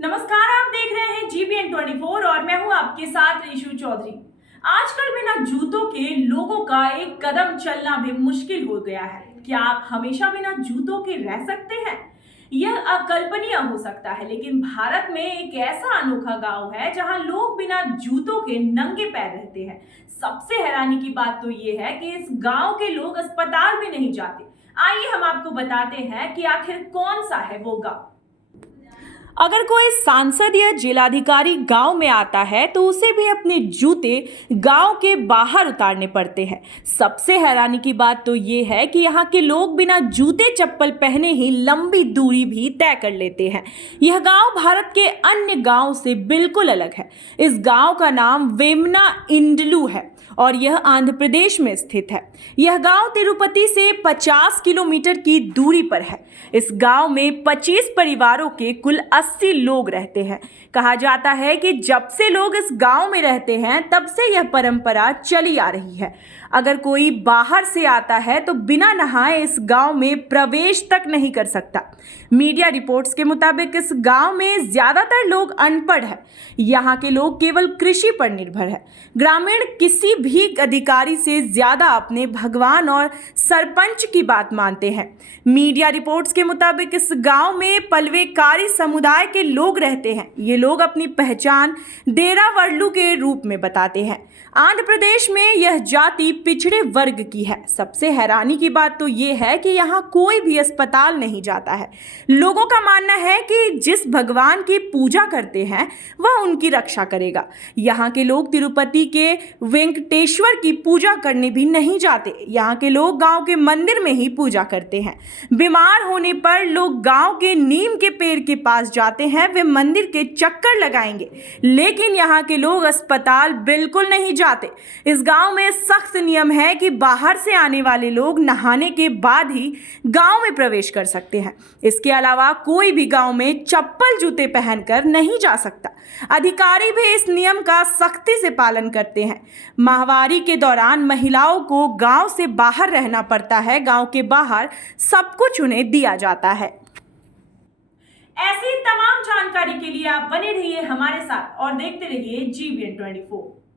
नमस्कार, आप देख रहे हैं GBN 24 और मैं हूं आपके साथ ऋषु चौधरी। आजकल बिना जूतों के लोगों का एक कदम चलना भी मुश्किल हो गया है। क्या आप हमेशा बिना जूतों के रह सकते हैं? यह अकल्पनीय हो सकता है, लेकिन भारत में एक ऐसा अनोखा गांव है जहां लोग बिना जूतों के नंगे पैर रहते हैं। सबसे हैरानी की बात तो ये है कि इस गांव के लोग अस्पताल भी नहीं जाते। आइए हम आपको बताते हैं कि आखिर कौन सा है वो गांव। अगर कोई सांसद या जिलाधिकारी गांव में आता है तो उसे भी अपने जूते गांव के बाहर उतारने पड़ते हैं। सबसे हैरानी की बात तो ये है कि यहाँ के लोग बिना जूते चप्पल पहने ही लंबी दूरी भी तय कर लेते हैं। यह गांव भारत के अन्य गांव से बिल्कुल अलग है। इस गांव का नाम वेमना इंडलू है और यह आंध्र प्रदेश में स्थित है। यह गांव तिरुपति से 50 किलोमीटर की दूरी पर है। इस गांव में 25 परिवारों के कुल 80 लोग रहते हैं। कहा जाता है कि जब से लोग इस गांव में रहते हैं तब से यह परंपरा चली आ रही है। अगर कोई बाहर से आता है तो बिना नहाए इस गांव में प्रवेश तक नहीं कर सकता। मीडिया रिपोर्ट्स के मुताबिक इस गांव में ज्यादातर लोग अनपढ़ हैं। यहाँ के लोग केवल कृषि पर निर्भर है। ग्रामीण किसी भी अधिकारी से ज्यादा अपने भगवान और सरपंच की बात मानते हैं। मीडिया रिपोर्ट्स के मुताबिक इस गांव में पलवेकारी समुदाय के लोग रहते हैं। ये लोग अपनी पहचान डेरा वर्लू के रूप में बताते हैं। आंध्र प्रदेश में यह जाति पिछड़े वर्ग की है। सबसे हैरानी की बात तो ये है कि यहाँ कोई भी अस्पताल नहीं जाता है। लोगों का मानना है कि जिस भगवान की पूजा करते हैं वह उनकी रक्षा करेगा। यहाँ के लोग तिरुपति के वेंकटेश्वर की पूजा करने भी नहीं जाते। यहाँ के लोग गांव के मंदिर में ही पूजा करते हैं। बीमार होने पर लोग गांव के नीम के पेड़ के पास जाते हैं। वे मंदिर के चक्कर लगाएंगे, लेकिन यहाँ के लोग अस्पताल बिल्कुल नहीं जाते। इस गांव में सख्त नियम है कि बाहर से आने वाले लोग नहाने के बाद ही गांव में प्रवेश कर सकते हैं। इसके अलावा कोई भी गांव में चप्पल जूते पहनकर नहीं जा सकता। अधिकारी भी इस नियम का सख्ती से पालन करते हैं। माहवारी के दौरान महिलाओं को गांव से बाहर रहना पड़ता है। गांव के बाहर सब कुछ उन्हें दिया जाता है। ऐसी तमाम जानकारी के लिए आप बने रहिए हमारे साथ और देखते रहिए GBN 24।